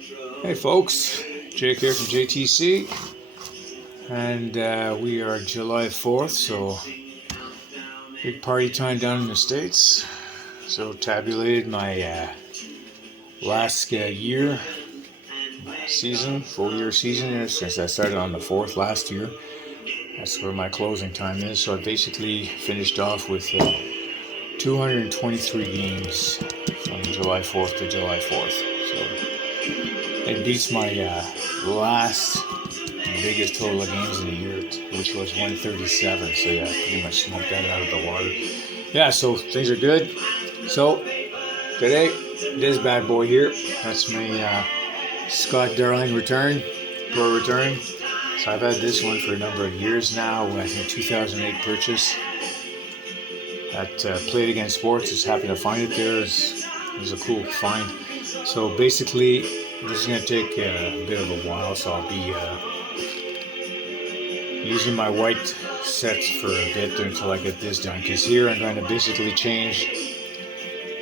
Hey folks, Jake here from JTC, and we are July 4th, so big party time down in the States. So tabulated my last year season, full year season, since I started on the 4th last year. That's where my closing time is. So I basically finished off with 223 games from July 4th to July 4th. So it beats my last biggest total of games in a year, which was 137. So yeah, pretty much smoked that out of the water. Yeah, so things are good. So today, this bad boy here, that's my Scott Darling return, pro return. So I've had this one for a number of years now. I think 2008 purchase at Played Against Sports. Just happened to find it there. It was a cool find. So basically, this is going to take a bit of a while. So I'll be using my white sets for a bit until I get this done. Because here I'm going to basically change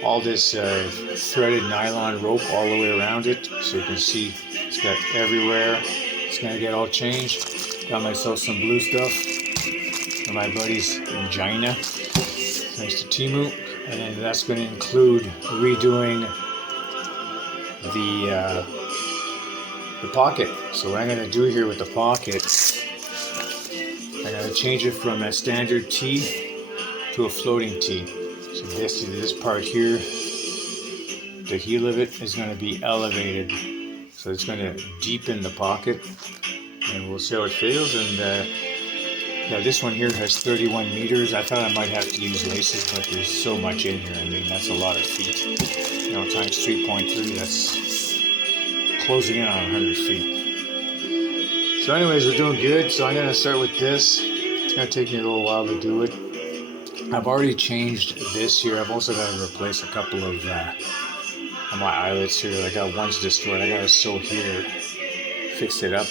all this threaded nylon rope all the way around it. So you can see it's got everywhere. It's going to get all changed. Got myself some blue stuff from my buddies in China, thanks to Timu. And that's going to include redoing the pocket. So what I'm going to do here with the pocket, I'm going to change it from a standard T to a floating T. So basically this part here, the heel of it is going to be elevated. So it's going to deepen the pocket, and we'll see how it feels. And yeah, this one here has 31 meters. I thought I might have to use laces, but there's so much in here. I mean, that's a lot of feet. You know, times 3.3, that's closing in on 100 feet. So anyways, we're doing good. So I'm going to start with this. It's going to take me a little while to do it. I've already changed this here. I've also got to replace a couple of my eyelets here. I got one's destroyed. I got to sew here, fix it up,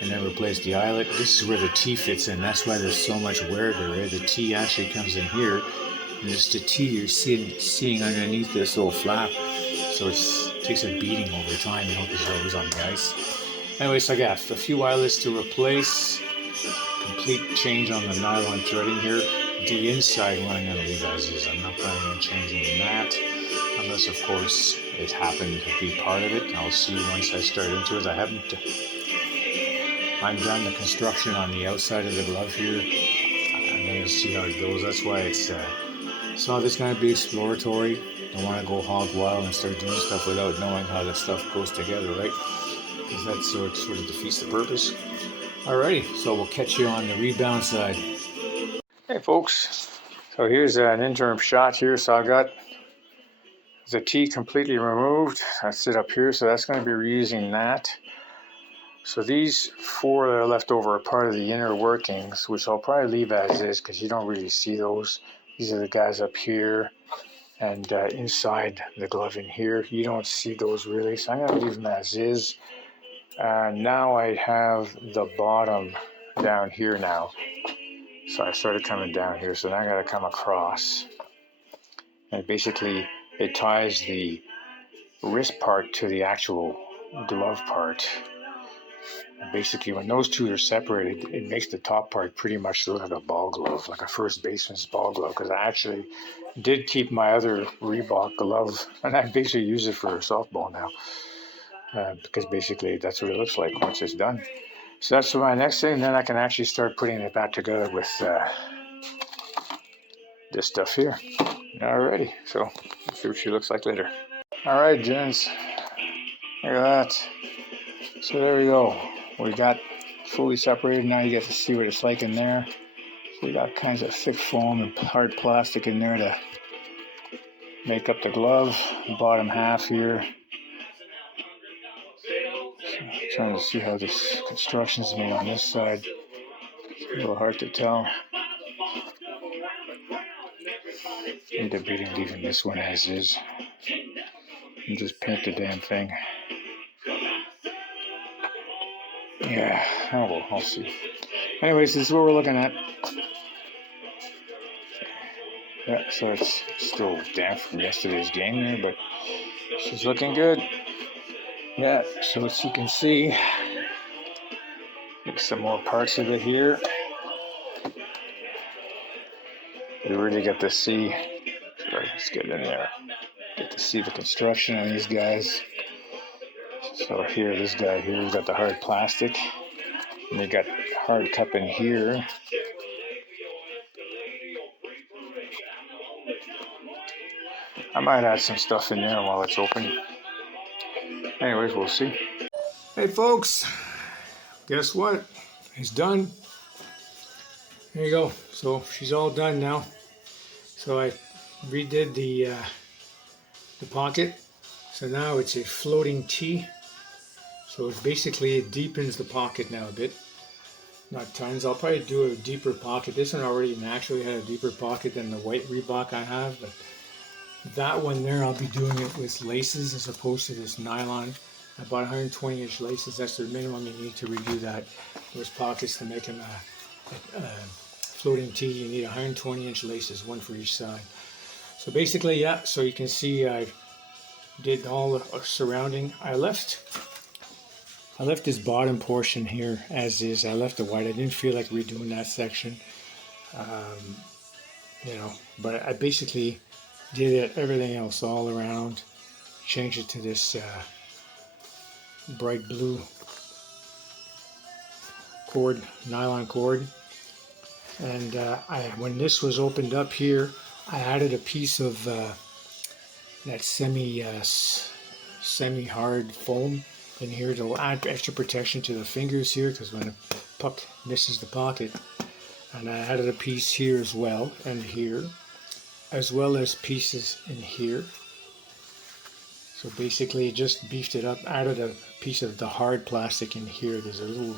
and then replace the eyelet. This is where the T fits in. That's why there's so much wear there. The T actually comes in here, and just the T you're seeing underneath this little flap. So it takes a beating over time, you know, because it's always on the ice. Anyway, so I got a few eyelets to replace. Complete change on the nylon threading here. The inside one I'm going to leave as is. I'm not planning on changing that, unless of course it happened to be part of it. I'll see once I start into it. I'm done the construction on the outside of the glove here. I'm going to see how it goes. That's why it's some of it's going to be exploratory. Don't want to go hog wild and start doing stuff without knowing how the stuff goes together, right? Because that sort of defeats the purpose. Alrighty, so we'll catch you on the rebound side. Hey folks, so here's an interim shot here. So I got the T completely removed. That's it up here, so that's going to be reusing that. So these four that are left over are part of the inner workings, which I'll probably leave as is because you don't really see those. These are the guys up here and inside the glove in here. You don't see those really, so I'm going to leave them as is. Now I have the bottom down here now. So I started coming down here, so now I got to come across. And basically it ties the wrist part to the actual glove part. And basically when those two are separated, it makes the top part pretty much look like a ball glove, like a first baseman's ball glove, because I actually did keep my other Reebok glove, and I basically use it for softball now, because basically that's what it looks like once it's done. So that's my next thing. Then I can actually start putting it back together with this stuff here. Alrighty, so let's see what she looks like later. Alright, gents, look at that. So there we go. We got fully separated. Now you get to see what it's like in there. So we got kinds of thick foam and hard plastic in there to make up the glove. Bottom half here. So trying to see how this construction is made on this side. It's a little hard to tell. End up leaving this one as is. And just paint the damn thing. Yeah, oh well, I'll see. Anyways, this is what we're looking at. Yeah, so it's still damp from yesterday's game there, but she's looking good. Yeah, so as you can see, there's some more parts of it here. You really get to see, let's get in there, get to see the construction on these guys. So here, this guy here, he's got the hard plastic, and they got hard cup in here. I might add some stuff in there while it's open. Anyways, we'll see. Hey folks, guess what? It's done. There you go. So she's all done now. So I redid the pocket. So now it's a floating T. So it basically it deepens the pocket now a bit. Not tons. I'll probably do a deeper pocket. This one already naturally had a deeper pocket than the white Reebok I have, but that one there I'll be doing it with laces as opposed to this nylon. About 120 inch laces. That's the minimum you need to redo that. Those pockets to make them a floating T. You need 120 inch laces, one for each side. So basically, yeah. So you can see I did all the surrounding. I left this bottom portion here as is. I left it white. I didn't feel like redoing that section, you know. But I basically did it, everything else all around. Changed it to this bright blue cord, nylon cord. And when this was opened up here, I added a piece of that semi-hard foam in here to add extra protection to the fingers here, because when the puck misses the pocket. And I added a piece here as well, and here, as well as pieces in here. So basically it just beefed it up, added a piece of the hard plastic in here. There's a little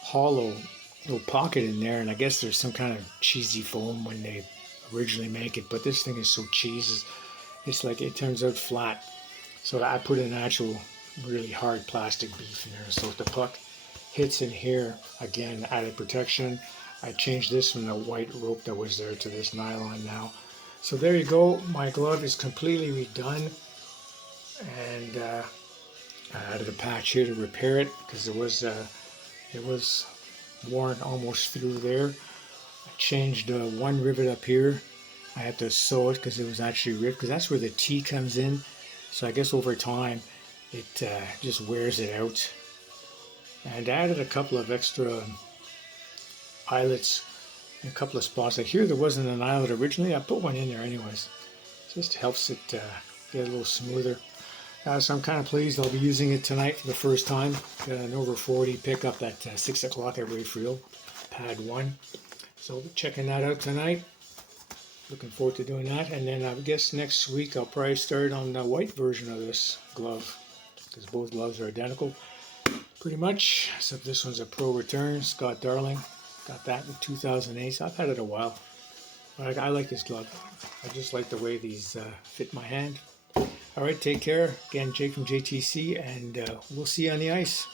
hollow little pocket in there, and I guess there's some kind of cheesy foam when they originally make it, but this thing is so cheesy, it's like it turns out flat. So I put an actual really hard plastic beef in there, so if the puck hits in here, again, added protection. I changed this from the white rope that was there to this nylon now. So there you go, my glove is completely redone, and I added a patch here to repair it because it was worn almost through there. I changed one rivet up here. I had to sew it because it was actually ripped, because that's where the T comes in. So I guess over time it just wears it out. And I added a couple of extra eyelets in a couple of spots. Like here there wasn't an eyelet originally. I put one in there anyways. It just helps it get a little smoother. So I'm kind of pleased. I'll be using it tonight for the first time. Got an over 40 pickup at 6 o'clock at Rayfield, pad 1. So checking that out tonight. Looking forward to doing that. And then I guess next week I'll probably start on the white version of this glove, because both gloves are identical pretty much, except this one's a Pro Return, Scott Darling. Got that in 2008, so I've had it a while. But I like this glove. I just like the way these fit my hand. All right, take care. Again, Jake from JTC, and we'll see you on the ice.